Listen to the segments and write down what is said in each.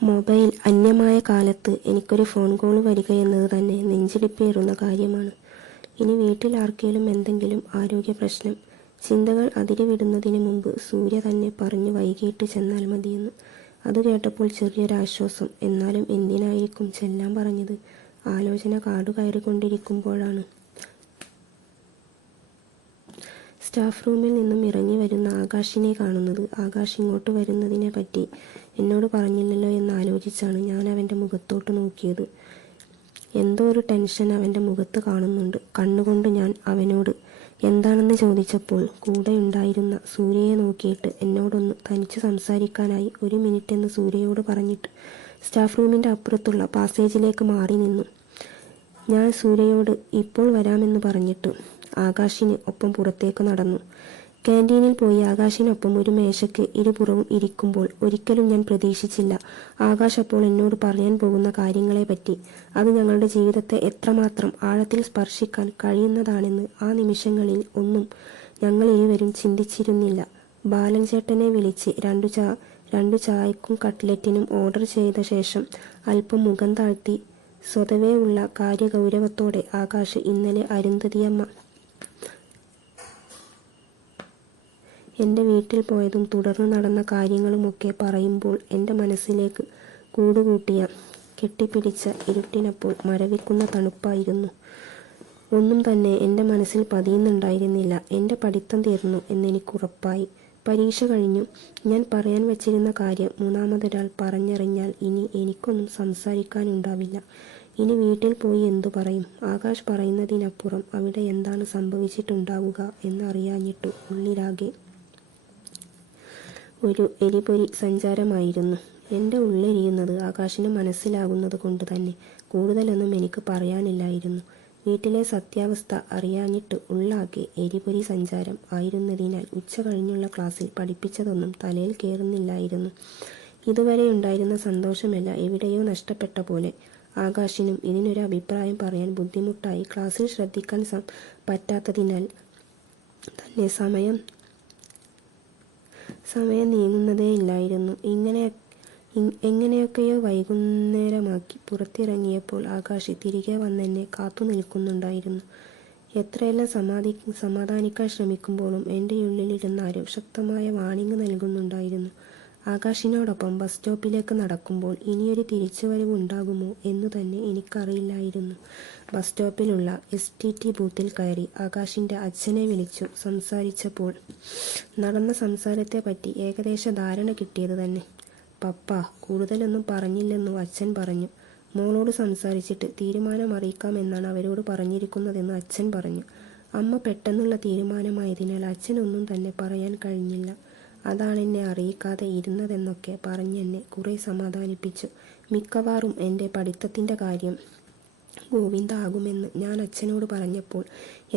Mobile അന്യമായ കാലത്ത് എനിക്കൊരു phone call വരികയെന്നത് തന്നെ നെഞ്ചിടിപ്പേറുന്ന കാര്യമാണ്. ഇനി വീട്ടിൽ ആർക്കെങ്കിലും എന്തെങ്കിലും ആരോഗ്യ പ്രശ്നം. ചിന്തകൾ അതിരുവിടുന്നതിന് മുമ്പ് സൂര്യ തന്നെ പറഞ്ഞു വൈകിട്ട് ചെന്നാൽ മതിയെന്ന്. അത് കേട്ടപ്പോൾ ചെറിയൊരാശ്വാസം. എന്നാലും എന്തിനായിരിക്കും ചെല്ലാൻ പറഞ്ഞത്? ആലോചന കാടുകയറിക്കൊണ്ടിരിക്കുമ്പോഴാണ് സ്റ്റാഫ് റൂമിൽ നിന്നും ഇറങ്ങി വരുന്ന ആകാശിനെ കാണുന്നത്. ആകാശ് ഇങ്ങോട്ട് വരുന്നതിനെ പറ്റി എന്നോട് പറഞ്ഞില്ലല്ലോ എന്ന് ആലോചിച്ചാണ് ഞാൻ അവൻ്റെ മുഖത്തോട്ട് നോക്കിയത്. എന്തോ ഒരു ടെൻഷൻ അവൻ്റെ മുഖത്ത് കാണുന്നുണ്ട്. കണ്ണുകൊണ്ട് ഞാൻ അവനോട് എന്താണെന്ന് ചോദിച്ചപ്പോൾ കൂടെ ഉണ്ടായിരുന്ന സൂര്യയെ നോക്കിയിട്ട് എന്നോടൊന്ന് തനിച്ച് സംസാരിക്കാനായി 1 മിനിറ്റ് എന്ന് സൂര്യയോട് പറഞ്ഞിട്ട് സ്റ്റാഫ് റൂമിൻ്റെ അപ്പുറത്തുള്ള പാസേജിലേക്ക് മാറി നിന്നു. ഞാൻ സൂര്യയോട് ഇപ്പോൾ വരാമെന്ന് പറഞ്ഞിട്ട് ആകാശിന് ഒപ്പം പുറത്തേക്ക് നടന്നു. ക്യാൻറ്റീനിൽ പോയി ആകാശിനൊപ്പം ഒരു മേശയ്ക്ക് ഇരുപുറവും ഇരിക്കുമ്പോൾ ഒരിക്കലും ഞാൻ പ്രതീക്ഷിച്ചില്ല ആകാശ് അപ്പോൾ എന്നോട് പറയാൻ പോകുന്ന കാര്യങ്ങളെപ്പറ്റി. അത് ഞങ്ങളുടെ ജീവിതത്തെ എത്രമാത്രം ആഴത്തിൽ സ്പർശിക്കാൻ കഴിയുന്നതാണെന്ന് ആ നിമിഷങ്ങളിൽ ഒന്നും ഞങ്ങൾ ഇരുവരും ചിന്തിച്ചിരുന്നില്ല. ബാലൻ ചേട്ടനെ വിളിച്ച് രണ്ടു ചായക്കും കട്ട്ലറ്റിനും ഓർഡർ ചെയ്ത ശേഷം അല്പം മുഖം താഴ്ത്തി സ്വതവേ ഉള്ള കാര്യഗൗരവത്തോടെ ആകാശ് ഇന്നലെ അരുന്ധതിയമ്മ എൻ്റെ വീട്ടിൽ പോയതും തുടർന്ന് നടന്ന കാര്യങ്ങളുമൊക്കെ പറയുമ്പോൾ എൻ്റെ മനസ്സിലേക്ക് കൂടുകൂട്ടിയ കെട്ടിപ്പിടിച്ച ഇരുട്ടിനപ്പോൾ മരവിക്കുന്ന തണുപ്പായിരുന്നു. ഒന്നും തന്നെ എൻ്റെ മനസ്സിൽ പതിയുന്നുണ്ടായിരുന്നില്ല. എൻ്റെ പഠിത്തം തീർന്നു എന്നെനിക്കുറപ്പായി. പരീക്ഷ കഴിഞ്ഞു. ഞാൻ പറയാൻ വച്ചിരുന്ന കാര്യം മൂന്നാമതൊരാൾ പറഞ്ഞറിഞ്ഞാൽ ഇനി എനിക്കൊന്നും സംസാരിക്കാനുണ്ടാവില്ല. ഇനി വീട്ടിൽ പോയി എന്തു പറയും? ആകാശ് പറയുന്നതിനപ്പുറം അവിടെ എന്താണ് സംഭവിച്ചിട്ടുണ്ടാവുക എന്നറിയാഞ്ഞിട്ട് ഉള്ളിലാകെ ഒരു എരിപൊരി സഞ്ചാരമായിരുന്നു. എൻ്റെ ഉള്ളെരിയുന്നത് ആകാശിന് മനസ്സിലാകുന്നത് കൊണ്ട് തന്നെ കൂടുതലൊന്നും എനിക്ക് പറയാനില്ലായിരുന്നു. വീട്ടിലെ സത്യാവസ്ഥ അറിയാഞ്ഞിട്ട് ഉള്ളാകെ എരിപൊരി സഞ്ചാരം ആയിരുന്നതിനാൽ ഉച്ച കഴിഞ്ഞുള്ള ക്ലാസ്സിൽ പഠിപ്പിച്ചതൊന്നും തലയിൽ കയറുന്നില്ലായിരുന്നു. ഇതുവരെ ഉണ്ടായിരുന്ന സന്തോഷമെല്ലാം എവിടെയോ നഷ്ടപ്പെട്ട പോലെ. ആകാശിനും ഇതിനൊരു അഭിപ്രായം പറയാൻ ബുദ്ധിമുട്ടായി. ക്ലാസ്സിൽ ശ്രദ്ധിക്കാൻ പറ്റാത്തതിനാൽ തന്നെ സമയം നീങ്ങുന്നതേയില്ലായിരുന്നു. എങ്ങനെയൊക്കെയോ വൈകുന്നേരമാക്കി പുറത്തിറങ്ങിയപ്പോൾ ആകാശ് തിരികെ വന്നെന്നെ കാത്തു നിൽക്കുന്നുണ്ടായിരുന്നു. എത്രയെല്ലാം സമാധാനിക്കാൻ ശ്രമിക്കുമ്പോഴും എൻ്റെ ഉള്ളിലിരുന്നാരോ ശക്തമായ വാണിംഗ് നൽകുന്നുണ്ടായിരുന്നു. ആകാശിനോടൊപ്പം ബസ് സ്റ്റോപ്പിലേക്ക് നടക്കുമ്പോൾ ഇനിയൊരു തിരിച്ചുവരവ് ഉണ്ടാകുമോ എന്നു തന്നെ എനിക്കറിയില്ലായിരുന്നു. ബസ് സ്റ്റോപ്പിലുള്ള STT ബൂത്തിൽ കയറി ആകാശിൻ്റെ അച്ഛനെ വിളിച്ചു സംസാരിച്ചപ്പോൾ നടന്ന സംസാരത്തെപ്പറ്റി ഏകദേശ ധാരണ കിട്ടിയത് തന്നെ. പപ്പ കൂടുതലൊന്നും പറഞ്ഞില്ലെന്നു അച്ഛൻ പറഞ്ഞു. മോളോട് സംസാരിച്ചിട്ട് തീരുമാനം അറിയിക്കാമെന്നാണ് അവരോട് പറഞ്ഞിരിക്കുന്നതെന്ന് അച്ഛൻ പറഞ്ഞു. അമ്മ പെട്ടെന്നുള്ള തീരുമാനമായതിനാൽ അച്ഛനൊന്നും തന്നെ പറയാൻ കഴിഞ്ഞില്ല. അതാണെന്നെ അറിയിക്കാതെ ഇരുന്നതെന്നൊക്കെ പറഞ്ഞെന്നെ കുറെ സമാധാനിപ്പിച്ചു. മിക്കവാറും എൻ്റെ പഠിത്തത്തിൻ്റെ കാര്യം ഗോവിന്ദ ആകുമെന്ന് ഞാൻ അച്ഛനോട് പറഞ്ഞപ്പോൾ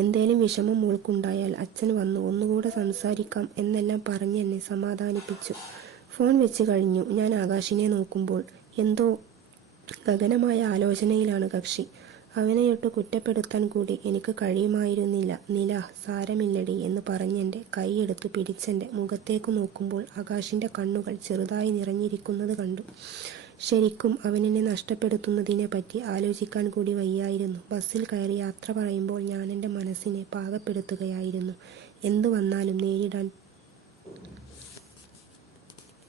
എന്തേലും വിഷമം മോൾക്കുണ്ടായാൽ അച്ഛൻ വന്ന് ഒന്നുകൂടെ സംസാരിക്കാം എന്നെല്ലാം പറഞ്ഞെന്നെ സമാധാനിപ്പിച്ചു. ഫോൺ വെച്ച് കഴിഞ്ഞു. ഞാൻ ആകാശിനെ നോക്കുമ്പോൾ എന്തോ ഗഗനമായ ആലോചനയിലാണ് കക്ഷി. അവനെയൊട്ട് കുറ്റപ്പെടുത്താൻ കൂടി എനിക്ക് കഴിയുമായിരുന്നില്ല. നില സാരമില്ലടി എന്ന് പറഞ്ഞെൻ്റെ കൈയെടുത്ത് പിടിച്ചെൻ്റെ മുഖത്തേക്ക് നോക്കുമ്പോൾ ആകാശിൻ്റെ കണ്ണുകൾ ചെറുതായി നിറഞ്ഞിരിക്കുന്നത് കണ്ടു. ശരിക്കും അവനെന്നെ നഷ്ടപ്പെടുത്തുന്നതിനെ പറ്റി ആലോചിക്കാൻ കൂടി വയ്യായിരുന്നു. ബസ്സിൽ കയറി യാത്ര പറയുമ്പോൾ ഞാൻ എൻ്റെ മനസ്സിനെ പാകപ്പെടുത്തുകയായിരുന്നു. എന്തു വന്നാലും നേരിടാൻ